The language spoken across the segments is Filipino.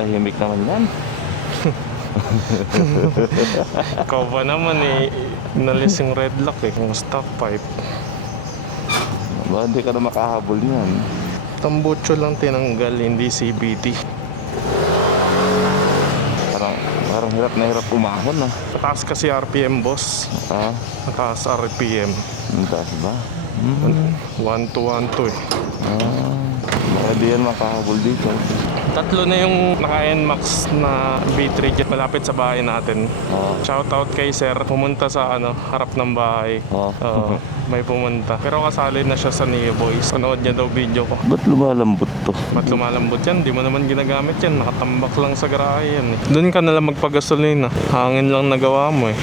tahimik naman yan. Ikaw ba naman eh, inalis yung red lock eh, yung stock pipe. Ba, hindi ka na makahabol yan. Tambucho lang tinanggal, hindi CBT. Parang hirap na hirap umahon ah. Mataas kasi RPM, boss. Ah, Mataas RPM. ang taas ba? 1-2-1-2 eh. Baka di yan makahabol dito. Tatlo na yung naka-NMAX na V3 jet malapit sa bahay natin. Shoutout kay sir, pumunta sa harap ng bahay. May pumunta. Pero kasali na siya sa Neo Boys. Panood niya daw video ko. Ba't lumalambot to? Ba't lumalambot yan? Di mo naman ginagamit yan. Nakatambak lang sa garahe yan eh. Doon ka nalang magpagasolina. Hangin lang nagawa mo eh.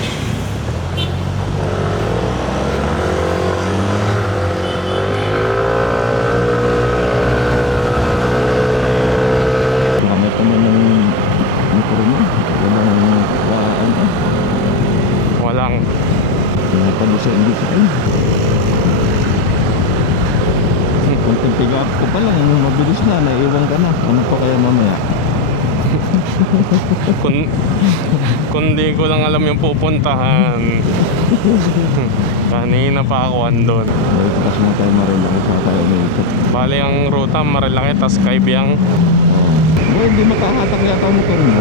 Gamit naman ng motor mo. Walang. Napalo sa English ko. Konting pick up ko pa lang, mabilis na, naiiwan ka na. Ano pa kaya mamaya? Kung di ko lang alam yung pupuntahan. Kanina pa ako andun. Tapos mo tayo marilaki sa tayo dito. Bali ang ruta Marilaki tas Kaibiyang. Hindi makahatak yata ang motor mo.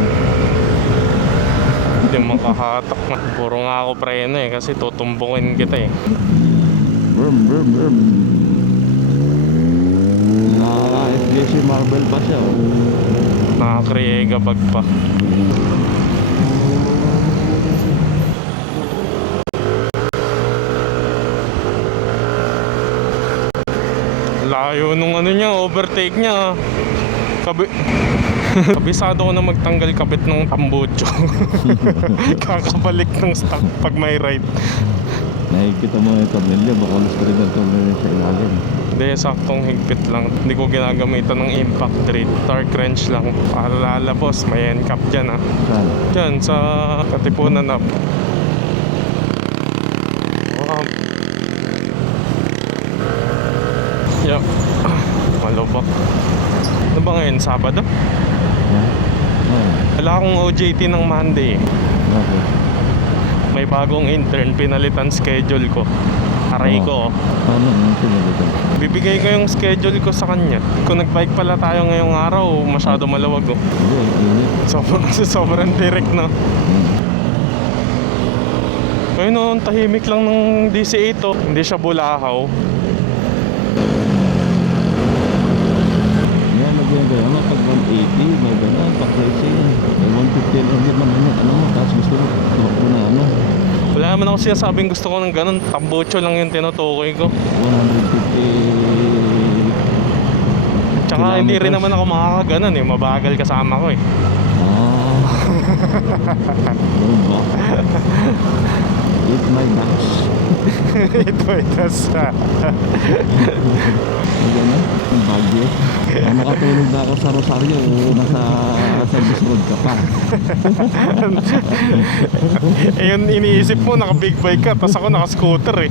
Hindi makahatak na. Puro nga ako preno eh kasi tutumbukin kita eh. Brum brum brum. Naka-FGC Marvel pa siya oh. Naka-Kriega bag pa. Layo nung niya, overtake niya. Kabisado ko na magtanggal kapit ng tambucho. Kakabalik ng stock pag may ride. Nakikita mo yung tornilyo, baka ulas ka rin ang tornilyo sa ilalim. Hindi, saktong higpit lang. Hindi ko ginagamitan ng impact rate. Torque wrench lang. Paalala boss, may end cap dyan ha. Saan? Dyan sa Katipunan na. Wow. Yup. Malubak. Ano ba ngayon? Sabado? Wala akong OJT ng Monday. Okay. May bagong intern, pinalitan schedule ko. Aray ko. Paano yung pinalitan? Bibigay ko yung schedule ko sa kanya. Kung nagbike pala tayo ngayong araw, masyado maluwag oh. Hindi, init. Sobrang direct na. Ngayon noon, tahimik lang ng DC8 oh. Hindi siya bulahaw. Yan, nagyan mo pag 180, may gano'n, pag racing. 150 lang din naman yun. Ano mo, tapos gusto mo, tumakbo na ano. Wala naman ako sinasabing gusto ko ng ganun. Tambucho lang yung tinutukoy ko. 150 Tsaka kilometers. hindi rin naman ako makakaganon eh. Mabagal kasama ko eh. Ganun ba? Eat my nuts. Ito. Gano'n, ang bagyo. Nakatulog na ako sa Rosario, nasa service road ka pa. Eh yun iniisip mo, naka-big bike ka, tapos ako naka-scooter eh.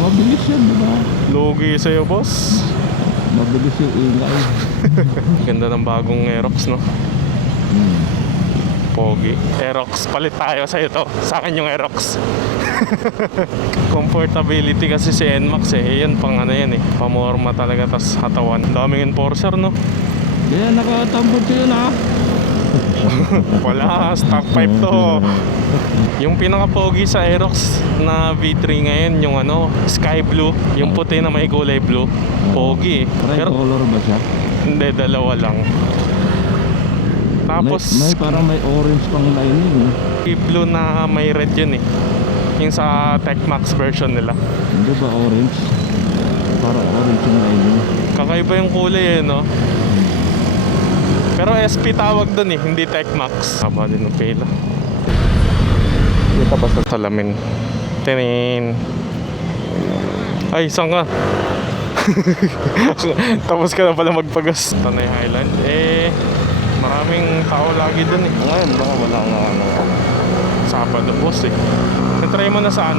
Mabilis yan, diba? Lugi sa'yo boss. Mabilis yung ingay. Ganda ng bagong Aerox no? Pogi. Aerox, palit tayo sa'yo to. Sa akin yung Aerox. Comfortability kasi si NMAX eh. Yan pang yan eh. Pamorma talaga, tas hatawan. Daming enforcer no? Kaya nakatambot yun ha. Wala, stock pipe to. Yung pinaka-pogi sa Aerox na V3 ngayon, yung sky blue. Yung puti na may kulay blue. Pogi eh. Tricolor ba siya? Hindi, dalawa lang. Tapos may parang may orange pang lining. blue na may red yun eh. Yung sa Tecmax version nila. Hindi ba orange? Parang orange yung lining. Kakaiba yung kulay eh no. Pero SP tawag dun eh, hindi Tecmax. Haba din ng pila. Kita ba sa salamin? Tinin. Ay, saan ka? Tapos ka na pala magpagas. Tanay Highland. Maraming tao lagi dun eh. Ngayon baka wala nga Sabado boss eh. Natry mo na sa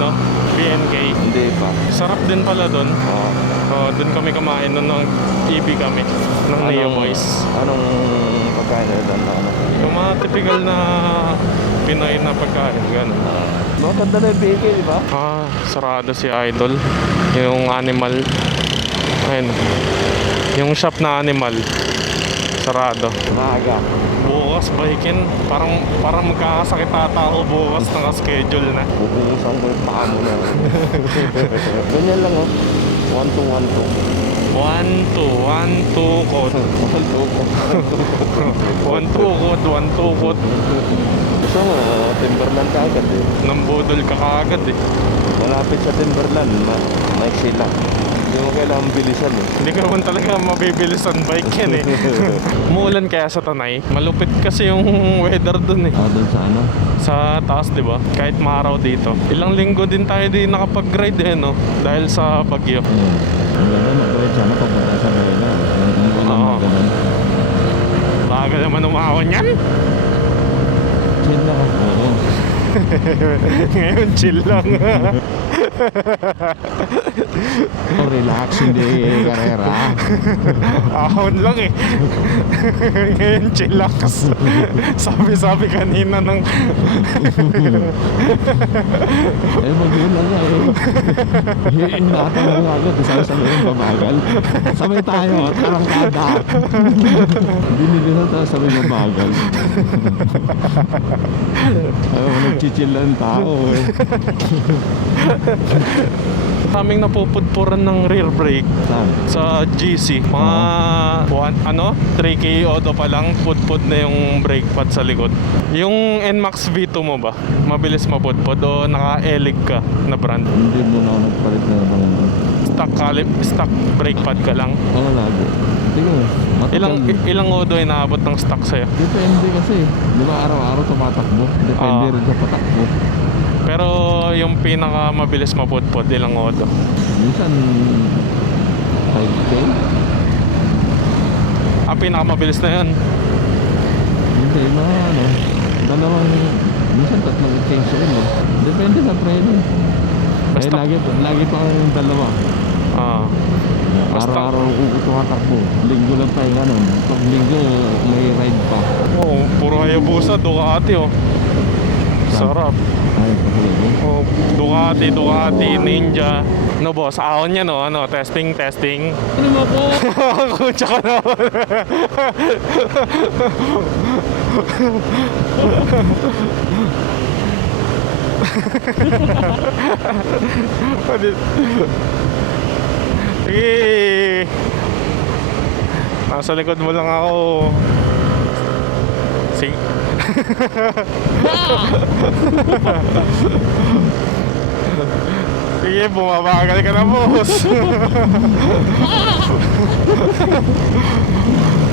BNK? Hindi pa. Sarap din pala dun. Doon kami kumain nun ng EB kami, ng Neo Boys. Anong pagkain na doon? Ano? Yung mga typical na Pinoy na pagkain, gano'n. Maganda na yung BK, di ba? Sarado si Idol. Yung animal. Ayun. Yung shop na animal. Sarado. Maaga. Bukas baikin. Parang magkakasakit ata ako bukas naka-schedule na. Bubuhusan ko yung paa mo na. Ganyan lang oh. 1, 2, 1, 2. 1, 2, 1, 2, kot. 1, 2, kot, 1, 2, kot. Gusto mo, Timberland ka agad eh. Nambudol ka kaagad eh. Malapit sa Timberland, maiksi lang. Hindi mo kailangan bilisan eh. Hindi ka naman talaga mabibilis ang bike yan eh. Umuulan kaya sa Tanay. Malupit kasi yung weather dun eh. Doon sa ano? Sa taas, di ba? Kahit maaraw dito. Ilang linggo din tayo di nakapag-ride eh, no? Dahil sa bagyo. Ang ganda, mag-ride sana papunta sa Manila. Ang walang Oo. ganun. Bagal naman umahon yan. Chill lang ako. Oo. Ngayon chill lang. Oh, relax, hindi karera. Ahon lang eh. Ngayon chillax. Sabi kanina ng Mag-yun lang nga eh. Hinatan mo nga agad. Sabi yung babagal. Sabay tayo, tarangkada. Binili na tayo, sabi yung babagal. Ayaw mo, nagchichill lang tao eh. kaming napupudpuran ng rear brake Saan? sa GC. Mga 3K auto pa lang, pudpud na yung brake pad sa likod. Yung NMAX V2 mo ba? Mabilis mapudpud o naka-ELIG ka na brand? Hindi mo na ako nagpalit na naman. Stock brake pad ka lang. Oo, lagi. Sige, Ilang odo ay naabot ng stock sa'yo? Depende kasi. Di ba araw-araw tumatakbo? Depende rin sa patakbo. Pero yung pinaka mabilis mapudpud, ilang odo? Minsan 5K. Pinaka mabilis na yun. Hindi, mga ano. Dalawang, minsan 3 change rin eh. Depende sa preno. Eh, Basta- lagi pa kayong dalawa. Basta- Araw-araw ko tumatakbo. Linggo lang tayo ganun. Pag linggo, may ride pa. Oo, puro Hayabusa, Ducati oh. Sarap. Ay, patuloy. Oh, Ducati, Ninja. No boss, ahon yan oh. Testing. Ano mo po? Kutsa ka naman. Sige. Nasa likod mo lang ako. Sige. Sige, bumabagal ka na, boss.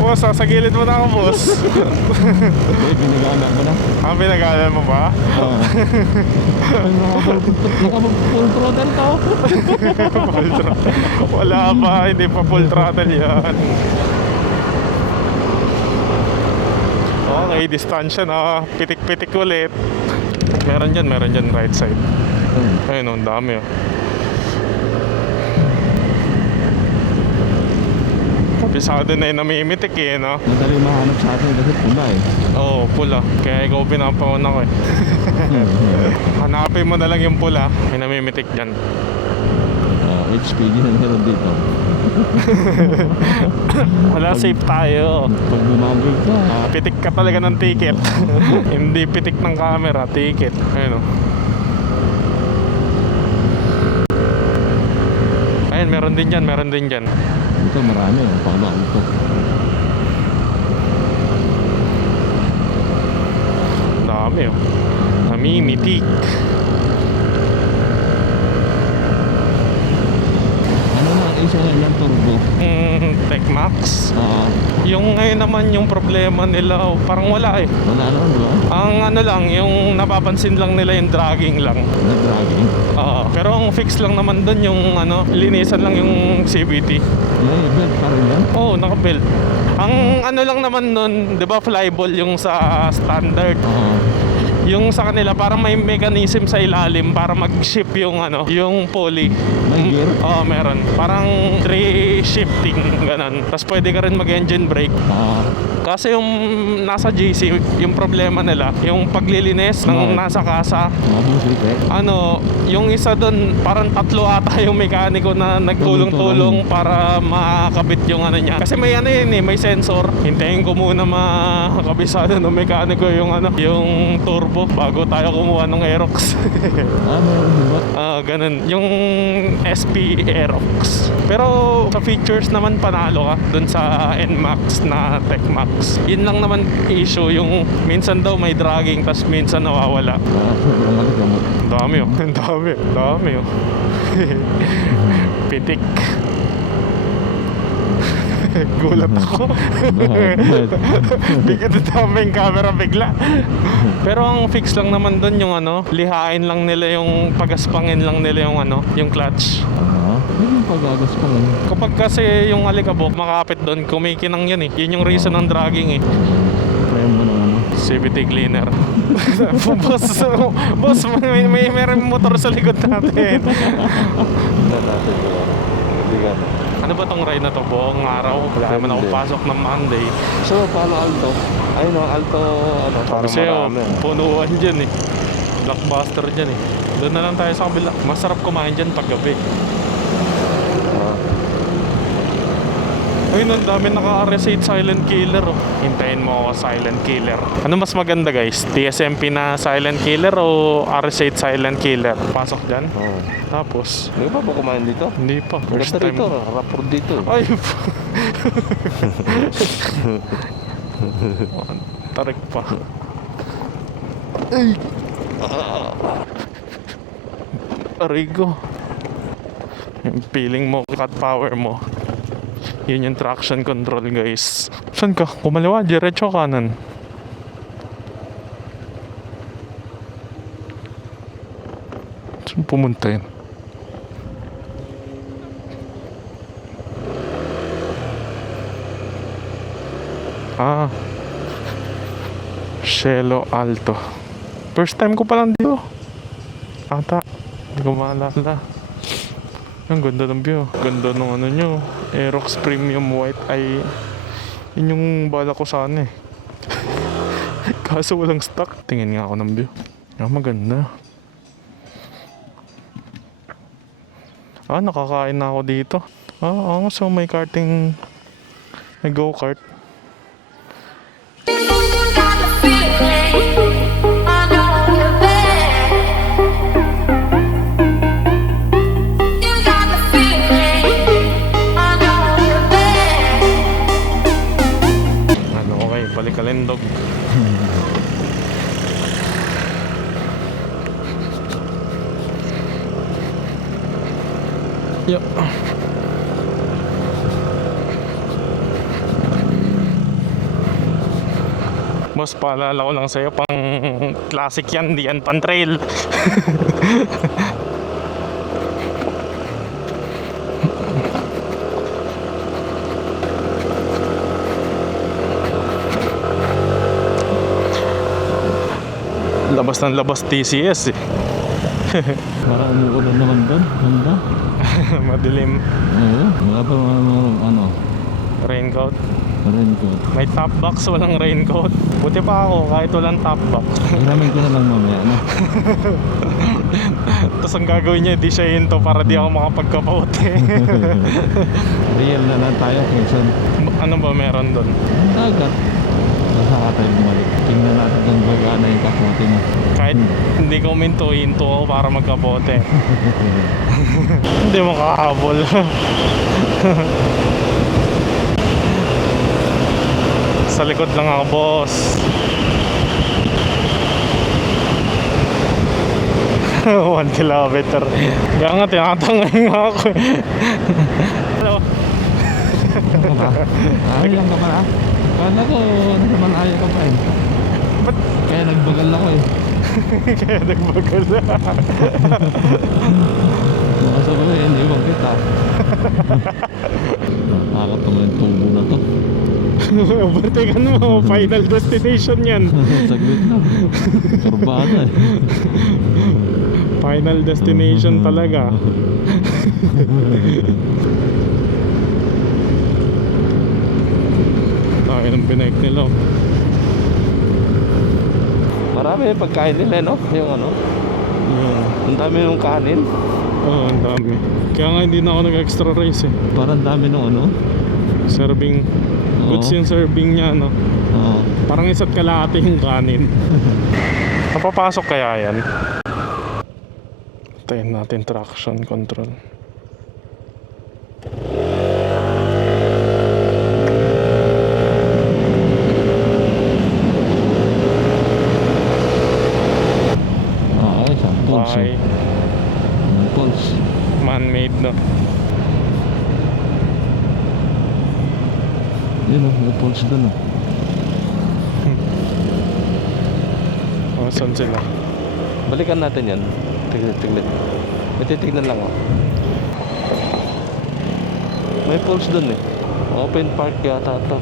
Boss, sa gilid mo na ako, boss. Eh, pinag-anak mo na. Pinag-aaral mo ba? Oo. Naka-full throttle ka. Full throttle. Wala pa, hindi pa full throttle yan. Okay, distansya na. Pitik-pitik ulit. Meron dyan right side. Ayun, ang dami oh. Kabisado na yung namimitik eh, no? Madali mahanap sa atin kasi pula eh. Oo, pula. Kaya ikaw pinapauna ko eh. Hanapin mo na lang yung pula. May namimitik dyan. HPG na meron dito. Wala, safe tayo. Pag bumabig ka, Pitik ka talaga ng ticket. Hindi pitik ng camera, ticket. Ayun oh. Ayun, meron din dyan. ito marami. Paano ito? Dami oh. Namimitik. Ano na ang isa ng turbo? Tecmax. Yung ngayon naman yung problema nila, parang wala eh. Wala naman, di ba? Ang ano lang, yung napapansin lang nila yung dragging lang. Nag-dragging. Pero ang fix lang naman doon yung linisan lang yung CVT. May belt pa rin yan. Oo, naka-belt. Ang ano lang naman nun, di ba flyball yung sa standard. Yung sa kanila parang may mechanism sa ilalim para mag-shift yung ano, yung pulley. May gear? Oo, meron. Parang 3 shifting ganun. Tapos pwede ka rin mag-engine brake. Kasi yung nasa GC, yung problema nila, yung paglilinis ng nasa kasa, ano, yung isa doon, parang 3 ata yung mekaniko na nagtulong-tulong para makakabit yung ano niya. Kasi may ano yun eh, may sensor. Hintayin ko muna makakabisado ng mekaniko yung ano, yung turbo bago tayo kumuha ng Aerox. Meron din ba? Ganun. Yung SP Aerox. Pero sa features naman panalo ka dun sa NMAX na TechMax. Yun lang naman issue, yung minsan daw may dragging tas minsan nawawala. Ang dami oh. Ang dami oh. Pitik. Gulat ako. Bigyan na dami yung camera bigla. Pero ang fix lang naman doon yung ano, lihain lang nila yung pagaspangin lang nila yung ano, yung clutch. Yung pagagas pa lang. Kapag kasi yung alikabok makapit doon, kumikinang yun eh. Yun yung reason ng dragging eh. Try mo na ano. CVT cleaner. boss, meron motor sa likod natin. Ano ba tong ride na to? Buong araw. Wala naman ako pasok ng Monday. So, paano Alto? Ayun o, Alto, ano, parang Kasi marami. punuan dyan eh. Blockbuster dyan eh. Doon na lang tayo sa kabila. Masarap kumain dyan pag gabi. Ayun, ang dami naka-RS8 silent killer oh. Hintayin mo ako silent killer. Ano mas maganda guys? TSMP na silent killer o RS8 silent killer? Pasok dyan. Tapos Hindi pa ba kumain dito? hindi pa. First Ganda time. rito, rapor dito. Ay tarik pa. Ay Arigo. Yung feeling mo, cut power mo. Yun yung traction control guys. Saan ka? Kumaliwa, diretso kanan. Saan pumunta yun? Cielo Alto. First time ko pa lang dito. Ata, hindi ko maalala. Ang ganda ng view. Ganda ng ano nyo. Aerox Premium White ay yun yung bala ko sana eh. Kaso walang stock. Tingin nga ako ng view. Maganda. Nakakain na ako dito. So may karting, may go-kart. Balikalindog. Yup. Boss, paalala ko lang sa'yo, pang classic yan, di yan pang trail. Labas ng labas TCS eh. Parang umuulan naman doon. Ganda. Madilim. Oo, wala pa ano. Raincoat. Raincoat. May top box, walang raincoat. Buti pa ako kahit walang top box. Hiramin ko na lang mamaya, no? Tapos ang gagawin niya, di siya hinto para di ako makapagkapote. Real na lang tayo, Quezon. Ano ba meron doon? Ang dagat. Nasaka tayo bumalik. Tingnan natin kung baga na yung kapote mo. Kahit hindi ko hinto ako para magkapote. Hindi mo kakahabol. Sa likod lang ako, boss. 1 kilometer. Kaya nga, tinatangay nga ako eh. Hello. Ano ka ba? Lang ka ba na? Kala ko, nasa malayo ka pa eh. Ba't? Kaya nagbagal ako eh. Kaya nagbagal na. Nakasabay eh, hindi bang kita. Nakakatawa yung tubo na to. Overtaken mo, final destination yan. Saglit lang. Karbada eh. Final destination talaga. Tayo ng binike nila. Marami yung pagkain nila, no? Yung ano? Yun. Ang dami ng kanin. Oo, ang dami. Kaya nga hindi na ako nag-extra rice eh. Parang dami ng ano? Serving. Goods Oo. yung serving niya, no? Oo. Parang isa't kalahati yung kanin. Napapasok kaya yan? Tayin natin traction control. Ay, sa pulse. Bye. Pulse. Man-made, no? Yun o, may pulse doon o. O, saan sila? Balikan natin yan. Tiglit. May titignan lang o. May pulse doon eh. Open park yata ito.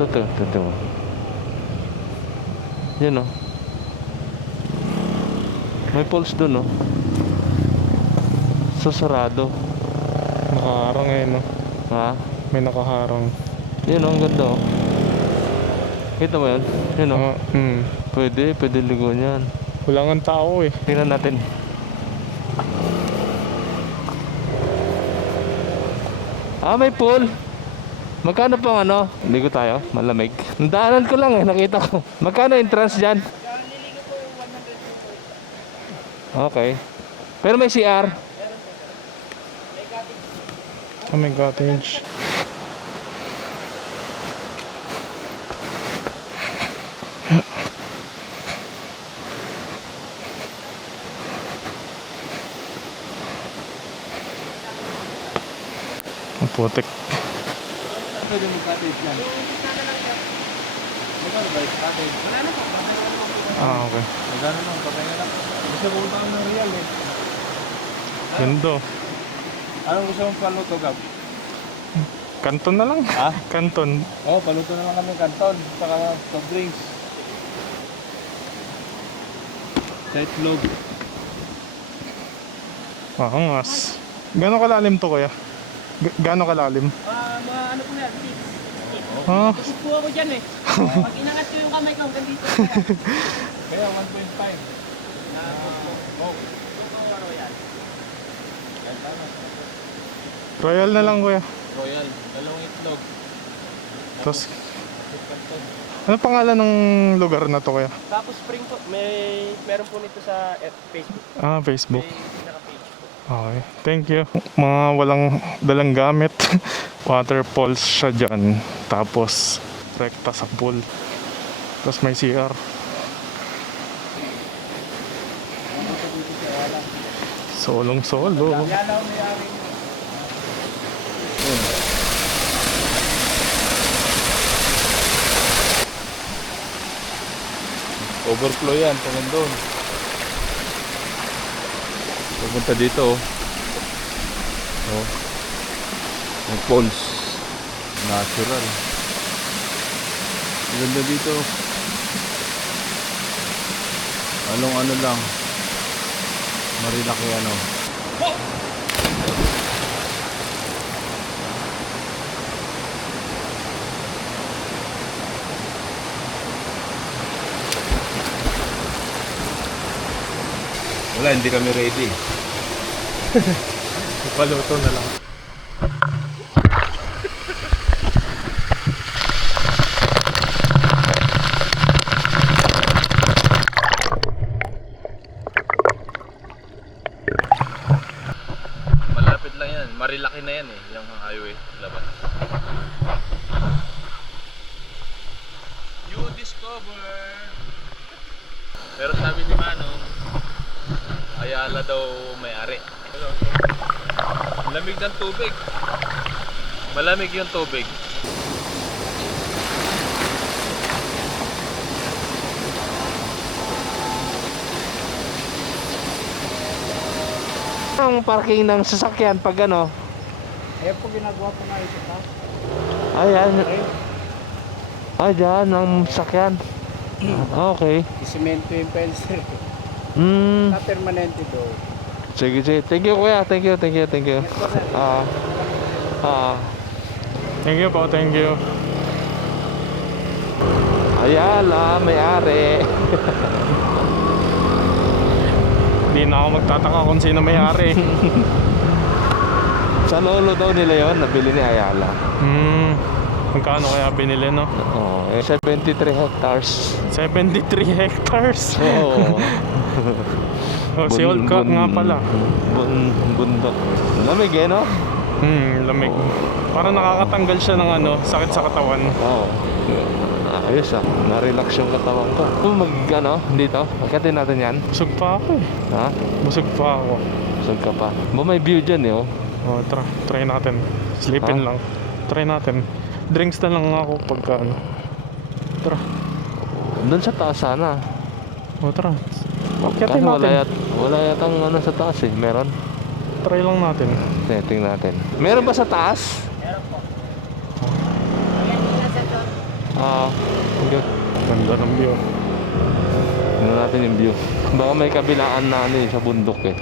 Ito mo. Yun o. May pulse doon o. Sarado. Nakaharang eh, no? Ha? May nakaharang. Yun o, ang ganda o. Kita mo yun? Yun o. Pwede ligo niyan. Wala nga tao eh. Tingnan natin. May pool. Magkano pang ano? Ligo tayo, malamig. Daanan ko lang eh, nakita ko. Magkano entrance dyan? Okay. Pero may CR. Oh my cottage. Ang putik. Pwede mag-cottage yan. Magkano ba yung cottage? Ah, okay. Magkano lang, patay na lang. Gusto mo punta ng Real eh. Ganda. Anong gusto mong paluto, Gab? Kanton na lang. Ha? Kanton. Oo, paluto na lang kami kanton. Saka soft drinks. Sa itlog. Angas. Gano'ng kalalim to kuya? Gano'ng kalalim? Mga ano po yan, tips. Ah, Tips po ako dyan eh. Pag inangat ko yung kamay ko, hanggang dito. Kaya 1.5. royal na lang kuya. Royal, dalawang itlog. Tapos, ano pangalan ng lugar na to kuya? Tapos spring po, meron po nito sa Facebook. Ah, Facebook. May pinaka-page po. Okay, thank you. Mga walang dalang gamit. Waterfalls siya dyan. Tapos, rekta sa pool. Tapos may CR. Solong solo. Overflow yan, pangan doon. Pupunta dito oh. Oh. May falls. Natural. Ganda dito. Anong ano lang. Marilaki ano. Wala, hindi kami ready. Ipaluto na lang. Malapit lang yan. Marilaki na yan eh. Yung highway. Labas. You discover. Pero sabi ni Manong, Ayala daw may-ari. Lamig ng tubig. Malamig yung tubig. Ang parking ng sasakyan pag ano? Ayan po ginagawa po nga ito, ha? Ayan. Ay, dyan ang sakyan. Okay. Isimento yung fence. Hmm. Na permanente do. Sige, sige. Thank you, kuya. Thank you. Thank you po, thank you. Ayala, may-ari. Hindi na ako magtataka kung sino may-ari. Sa lolo daw nila yon nabili ni Ayala. Magkano kaya binili, no? Oh, 73 hectares. 73 hectares. Oo. Oh, si Old Cat nga pala. Bundok. Lamig eh, no? Lamig. Parang nakakatanggal siya ng ano, sakit sa katawan. Oo. Ayos ah, na-relax yung katawan ko. Kung dito, magkatin natin yan. Busog pa ako eh. Ha? Busog pa ako. Busog ka pa. May view dyan eh, oh. Oh, try natin. Sleepin lang. Try natin. Drinks na lang ako pagka ano. Tara. Doon sa taas sana. Oh, tara. Kasi Akyatin natin. wala yatang ano sa taas eh, meron. Try lang natin. Setting natin. Meron ba sa taas? Okay. Ganda ng view. Tingnan natin yung view. Baka may kabilaan na ano eh, sa bundok eh.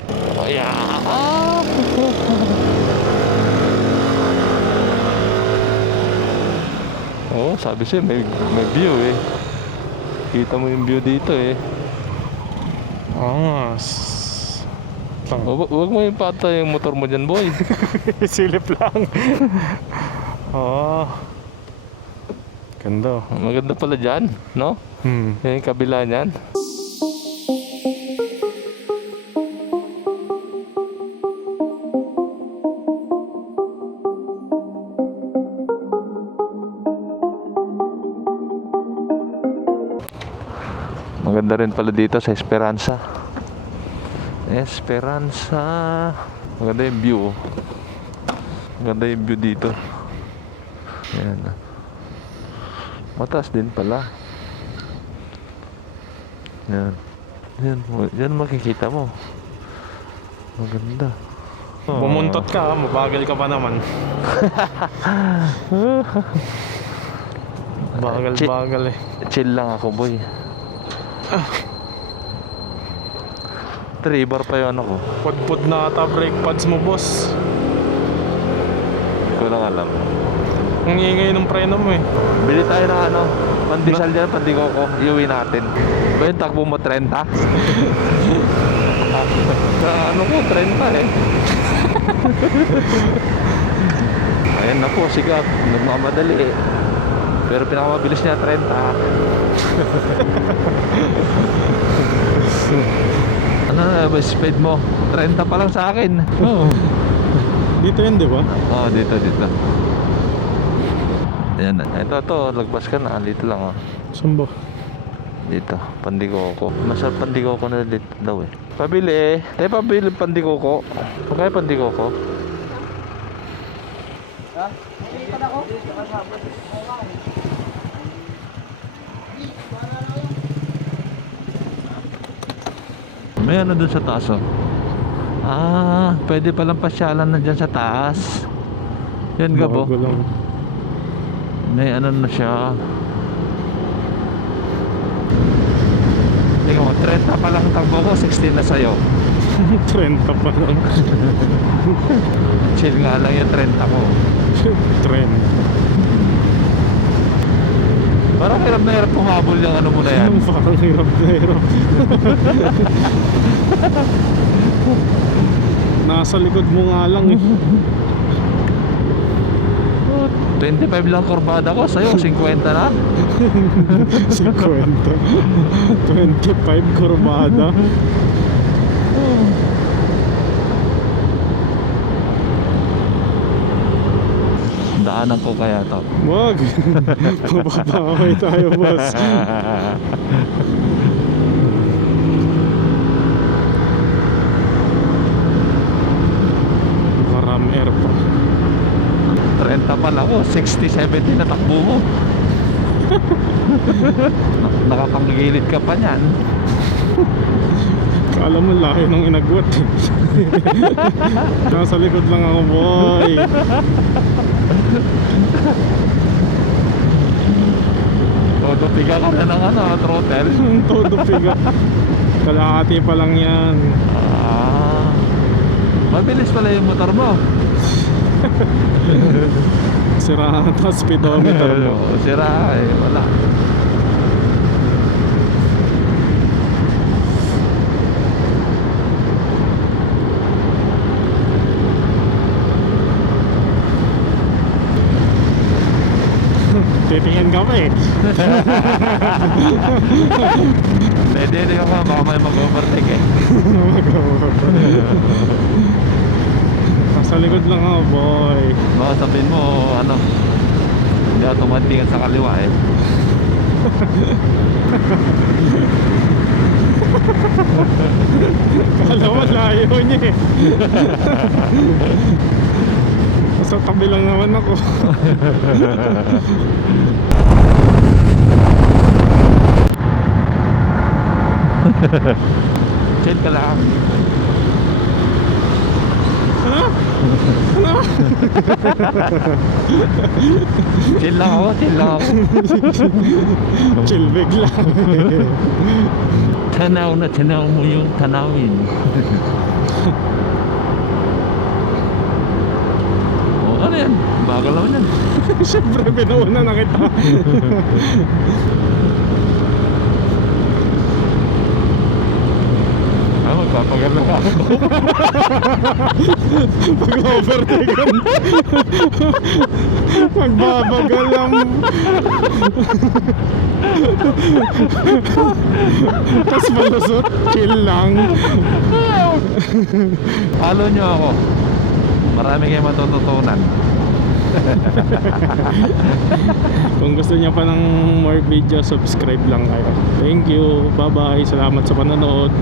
Oo, sabi siya may view eh. Kita mo yung view dito eh. Angas. Huwag mo yung patay yung motor mo dyan, boy. Silip lang. Ganda. Maganda pala dyan, no? Yan yung kabila niyan. Maganda rin pala dito sa Esperanza. Maganda yung view. Maganda yung view dito. Yan. Mataas din pala. Yan makikita mo. Maganda. Bumuntot ka, mabagal ka pa naman. Bagal eh. Chill lang ako, boy. 3 bar pa yun ako. Pud na ata brake pads mo, boss. Hindi ko lang alam. Ang ingay ng preno mo eh. Bili tayo ng ano, pandesal dyan, pandikoko. Iuwi natin. Ba yung takbo mo 30? Ano ko, 30 eh. Ayan na po, sigat. Nagmamadali eh. Pero pinakamabilis niya 30. Ano na ba speed mo? 30 pa lang sa akin. Oo. Dito yun, di ba? Oo, dito. Ayan, ito, lagpas ka na. Dito lang, oh. Saan ba? Dito, pandikoko. Masarap pandikoko na dito daw eh. Pabili eh. Pabili pandikoko. Pagkaya pandikoko. Ha? Hindi pa ako. May ano dun sa taas, oh. Pwede palang pasyalan na dyan sa taas. Yan, Gabo. Bago lang. May ano na siya. Tingnan mo, 30 pa lang takbo ko, 16 na sa'yo. 30 pa lang. Chill nga lang yung 30 ko. Trend. Parang hirap na hirap pumahabol yung ano mo na yan. Parang hirap na hirap. Nasa likod mo nga lang eh. 25 lang kurbada ko, sa'yo 50 na. 50. 25 kurbada. Daanan ko kaya to. Wag. Mababaway tayo, boss. Maram air pa. 30 pa lang ako, 60, 70 na takbo mo. Nakapagilid ka pa niyan. Kala mo lahi ng inagwat eh. Nasa likod lang ako, boy. Todo piga ka na ng ano, throttle. Todo piga. Kalahati pa lang yan. Ah, mabilis pala yung motor mo. Sira ang speedometer mo. Sira eh, wala. Titingin ka pa eh. Hindi ka pa, baka may mag-overtake eh. Sa likod lang ako, boy. Baka sabihin mo, ano, hindi ako tumatingin sa kaliwa eh. Kala mo layo niya eh. Sa tabi lang naman ako. Chill ka lang. Chill lang ako, chill lang ako. Chill bigla. Tanaw na tanaw mo yung tanawin. O ano yan? Bagal naman yan. Siyempre, pinauna na kita. Ah, magpapagal na ako. Pag-overtaken. Magbabagal lang. Tapos malusot, chill lang. Follow nyo ako. Marami kayong matututunan. Kung gusto niya pa ng more video, subscribe lang kayo. Thank you. Bye-bye. Salamat sa panonood.